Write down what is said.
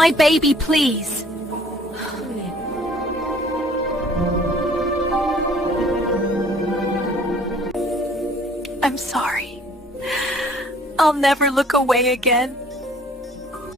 my baby, please. I'm sorry. I'll never look away again.